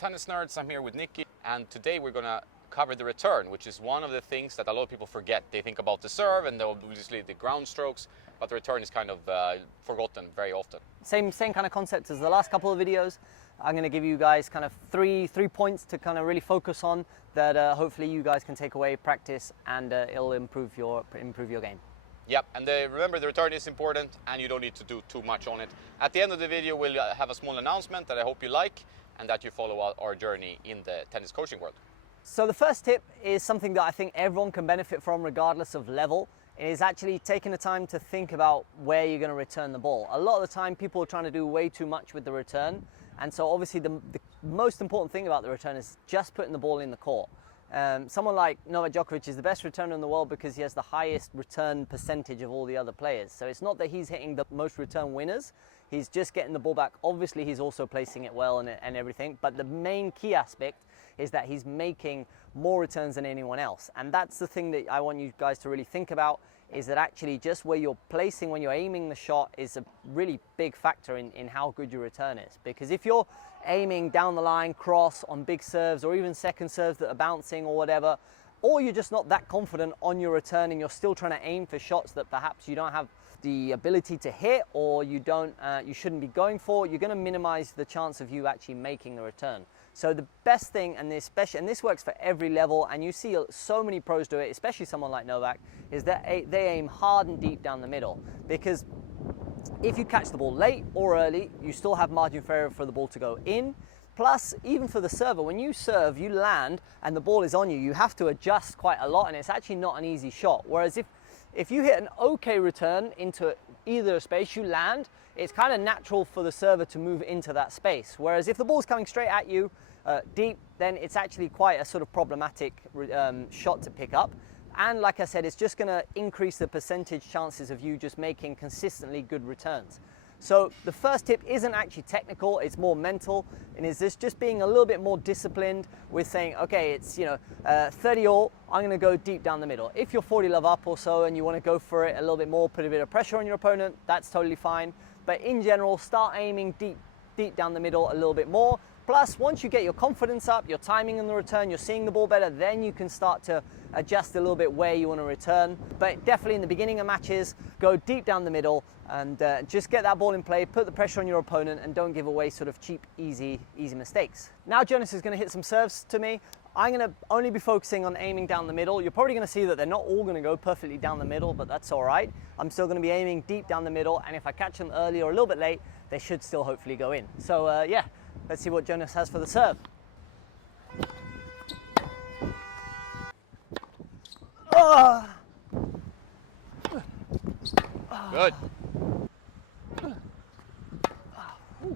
tennis nerds. I'm here with Nikki, and today we're gonna cover the return, which is one of the things that a lot of people forget. They think about the serve and obviously the ground strokes, but the return is kind of forgotten very often. Same kind of concept as the last couple of videos. I'm going to give you guys kind of three points to kind of really focus on that hopefully you guys can take away, practice, and it'll improve your game. Yep, and remember, the return is important and you don't need to do too much on it. At the end of the video, we'll have a small announcement that I hope you like and that you follow our journey in the tennis coaching world. So the first tip is something that I think everyone can benefit from regardless of level. It is actually taking the time to think about where you're going to return the ball. A lot of the time people are trying to do way too much with the return, and so obviously the most important thing about the return is just putting the ball in the court. Someone like Novak Djokovic is the best returner in the world because he has the highest return percentage of all the other players. So it's not that he's hitting the most return winners, he's just getting the ball back. Obviously he's also placing it well and everything, but the main key aspect is that he's making more returns than anyone else. And that's the thing that I want you guys to really think about, is that actually just where you're placing, when you're aiming the shot, is a really big factor in how good your return is. Because if you're aiming down the line, cross, on big serves, or even second serves that are bouncing or whatever, or you're just not that confident on your return and you're still trying to aim for shots that perhaps you don't have the ability to hit, or you shouldn't be going for, you're going to minimize the chance of you actually making the return. So the best thing, and this works for every level, and you see so many pros do it, especially someone like Novak, is that they aim hard and deep down the middle. Because if you catch the ball late or early, you still have margin for error for the ball to go in. Plus, even for the server, when you serve, you land and the ball is on you, you have to adjust quite a lot, and it's actually not an easy shot. Whereas if you hit an okay return into either space, you land, it's kind of natural for the server to move into that space. Whereas if the ball's coming straight at you deep, then it's actually quite a sort of problematic shot to pick up. And like I said, it's just going to increase the percentage chances of you just making consistently good returns. So the first tip isn't actually technical, it's more mental, and is this just being a little bit more disciplined with saying, okay, it's 30 all, I'm going to go deep down the middle. If you're 40 love up or so and you want to go for it a little bit more, put a bit of pressure on your opponent, that's totally fine. But in general, start aiming deep down the middle a little bit more. Plus, once you get your confidence up, your timing in the return, you're seeing the ball better, then you can start to adjust a little bit where you want to return. But definitely in the beginning of matches, go deep down the middle and just get that ball in play, put the pressure on your opponent, and don't give away sort of cheap, easy mistakes. Now Jonas is going to hit some serves to me. I'm going to only be focusing on aiming down the middle. You're probably going to see that they're not all going to go perfectly down the middle, but that's all right. I'm still going to be aiming deep down the middle, and if I catch them early or a little bit late, they should still hopefully go in. So yeah, let's see what Jonas has for the serve. Good.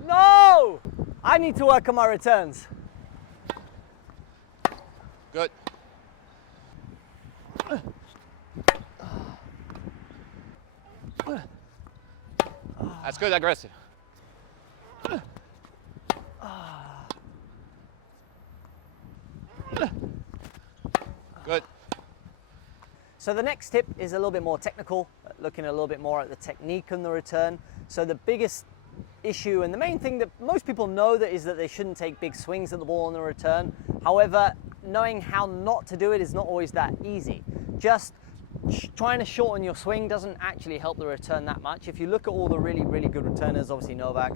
No! I need to work on my returns. Good. That's good, aggressive. Good. So the next tip is a little bit more technical, looking a little bit more at the technique on the return. So the biggest issue and the main thing that most people know is that they shouldn't take big swings at the ball on the return. However, knowing how not to do it is not always that easy. Just trying to shorten your swing doesn't actually help the return that much. If you look at all the really, really good returners, obviously Novak,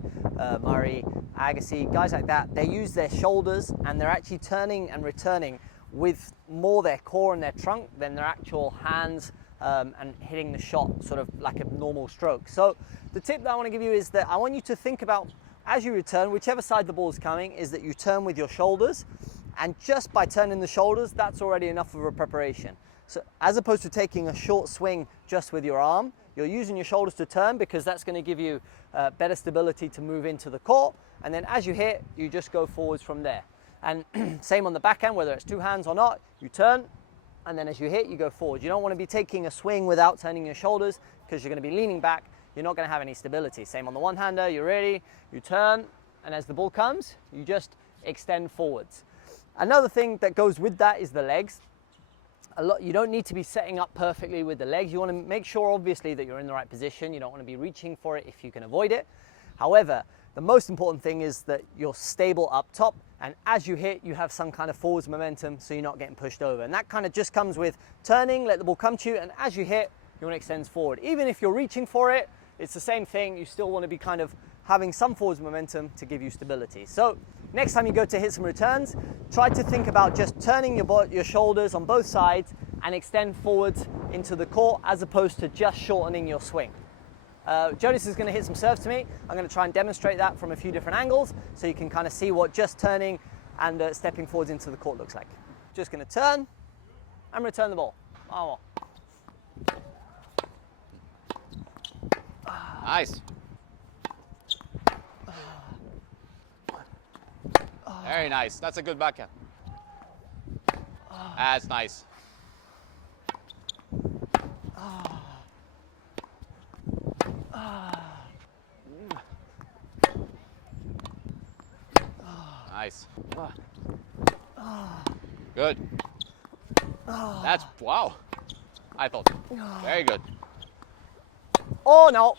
Murray, Agassi, guys like that, they use their shoulders and they're actually turning and returning with more their core and their trunk than their actual hands and hitting the shot sort of like a normal stroke. So the tip that I want to give you is that I want you to think about, as you return, whichever side the ball is coming, is that you turn with your shoulders, and just by turning the shoulders, that's already enough of a preparation. So as opposed to taking a short swing just with your arm, you're using your shoulders to turn because that's going to give you better stability to move into the court, and then as you hit, you just go forwards from there. And same on the backhand, whether it's two hands or not, you turn, and then as you hit, you go forward. You don't want to be taking a swing without turning your shoulders because you're going to be leaning back. You're not going to have any stability. Same on the one-hander, you're ready, you turn, and as the ball comes, you just extend forwards. Another thing that goes with that is the legs. You don't need to be setting up perfectly with the legs. You want to make sure, obviously, that you're in the right position. You don't want to be reaching for it if you can avoid it. However, the most important thing is that you're stable up top, and as you hit, you have some kind of forwards momentum so you're not getting pushed over. And that kind of just comes with turning, let the ball come to you, and as you hit, you want to extend forward. Even if you're reaching for it, it's the same thing. You still want to be kind of having some forwards momentum to give you stability. So next time you go to hit some returns, try to think about just turning your shoulders on both sides and extend forwards into the court as opposed to just shortening your swing. Jonas is going to hit some serves to me. I'm going to try and demonstrate that from a few different angles so you can kind of see what just turning and stepping forwards into the court looks like. Just going to turn and return the ball. One more. Nice. Very nice. That's a good backhand. That's nice. Nice. Good. That's, wow. I thought, very good. Oh no.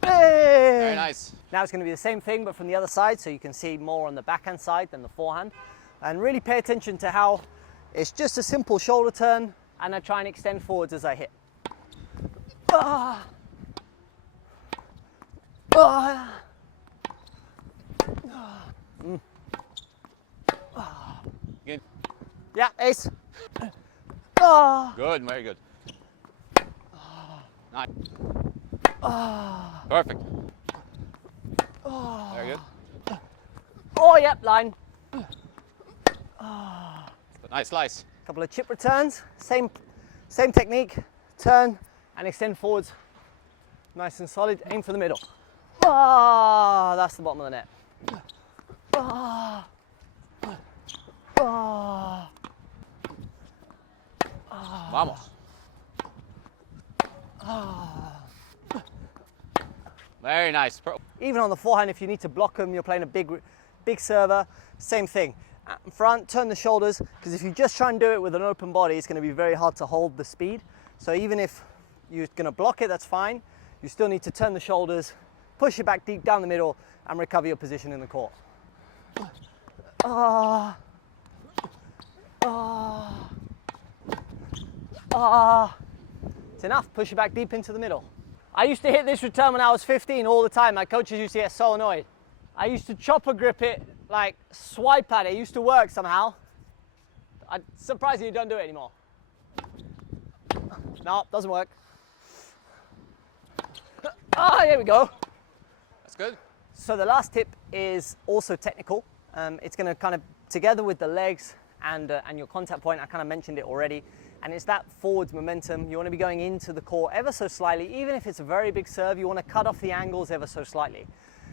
Very nice. Now it's going to be the same thing, but from the other side, so you can see more on the backhand side than the forehand. And really pay attention to how it's just a simple shoulder turn, and I try and extend forwards as I hit. Good. Yeah, ace. Good, very good. Nice. Perfect. Very good. Oh, yep, line. Nice slice. Couple of chip returns, same technique, turn and extend forwards. Nice and solid, aim for the middle. That's the bottom of the net. Vamos. Very nice. Even on the forehand, if you need to block them, you're playing a big server, same thing. At front, turn the shoulders, because if you just try and do it with an open body, it's going to be very hard to hold the speed. So even if you're going to block it, that's fine. You still need to turn the shoulders, push it back deep down the middle, and recover your position in the court. It's enough, push it back deep into the middle. I used to hit this return when I was 15 all the time. My coaches used to get so annoyed. I used to chopper grip it, like swipe at it. It used to work somehow. I'm surprised you don't do it anymore. No, doesn't work. Here we go. That's good. So the last tip is also technical. It's going to kind of, together with the legs and your contact point, I kind of mentioned it already, and it's that forwards momentum. You want to be going into the court ever so slightly. Even if it's a very big serve, you want to cut off the angles ever so slightly.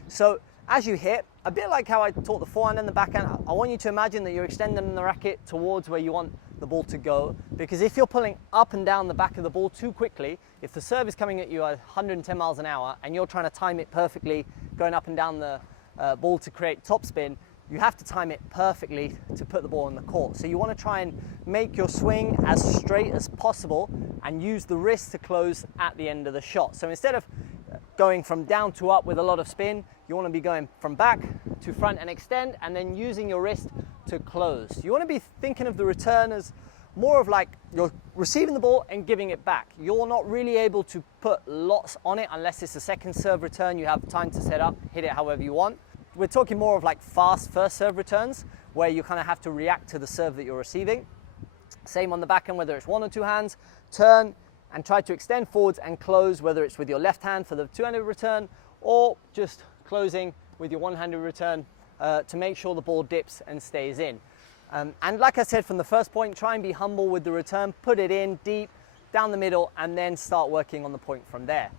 So as you hit, a bit like how I taught the forehand and the backhand, I want you to imagine that you're extending the racket towards where you want the ball to go, because if you're pulling up and down the back of the ball too quickly, if the serve is coming at you at 110 miles an hour and you're trying to time it perfectly, going up and down the ball to create topspin, you have to time it perfectly to put the ball in the court. So you want to try and make your swing as straight as possible and use the wrist to close at the end of the shot. So instead of going from down to up with a lot of spin, you want to be going from back to front and extend, and then using your wrist to close. You want to be thinking of the return as more of like you're receiving the ball and giving it back. You're not really able to put lots on it unless it's a second serve return. You have time to set up, hit it however you want. We're talking more of like fast first serve returns where you kind of have to react to the serve that you're receiving. Same on the backhand, whether it's one or two hands, turn and try to extend forwards and close, whether it's with your left hand for the two-handed return or just closing with your one-handed return to make sure the ball dips and stays in. And like I said from the first point, try and be humble with the return, put it in deep, down the middle, and then start working on the point from there.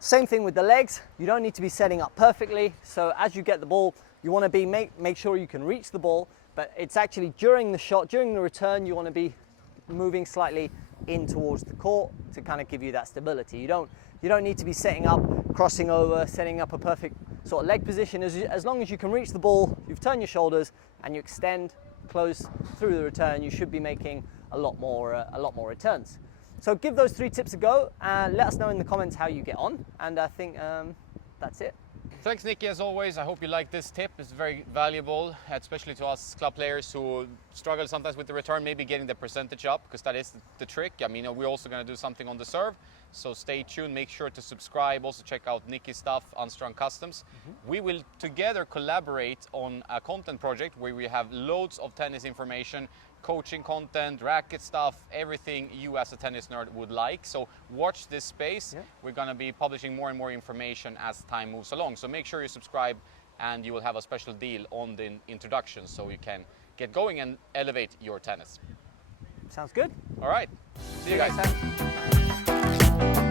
Same thing with the legs. You don't need to be setting up perfectly. So as you get the ball, you want to be make sure you can reach the ball, but it's actually during the shot, during the return, you want to be moving slightly in towards the court to kind of give you that stability. You don't need to be setting up, crossing over, setting up a perfect sort of leg position. As long as you can reach the ball, you've turned your shoulders and you extend close through the return, you should be making a lot more returns. So give those 3 tips a go and let us know in the comments how you get on. And I think that's it. Thanks, Nikki, as always. I hope you like this tip. It's very valuable, especially to us club players who struggle sometimes with the return, maybe getting the percentage up, because that is the trick. I mean, we're also going to do something on the serve, so stay tuned. Make sure to subscribe. Also check out Nikki's stuff, Unstrung Customs. We will together collaborate on a content project where we have loads of tennis information, coaching content, racket stuff, everything you as a tennis nerd would like. So watch this space. We're going to be publishing more and more information as time moves along. So make sure you subscribe, and you will have a special deal on the introduction so you can get going and elevate your tennis. Sounds good. All right. See you guys. Next time.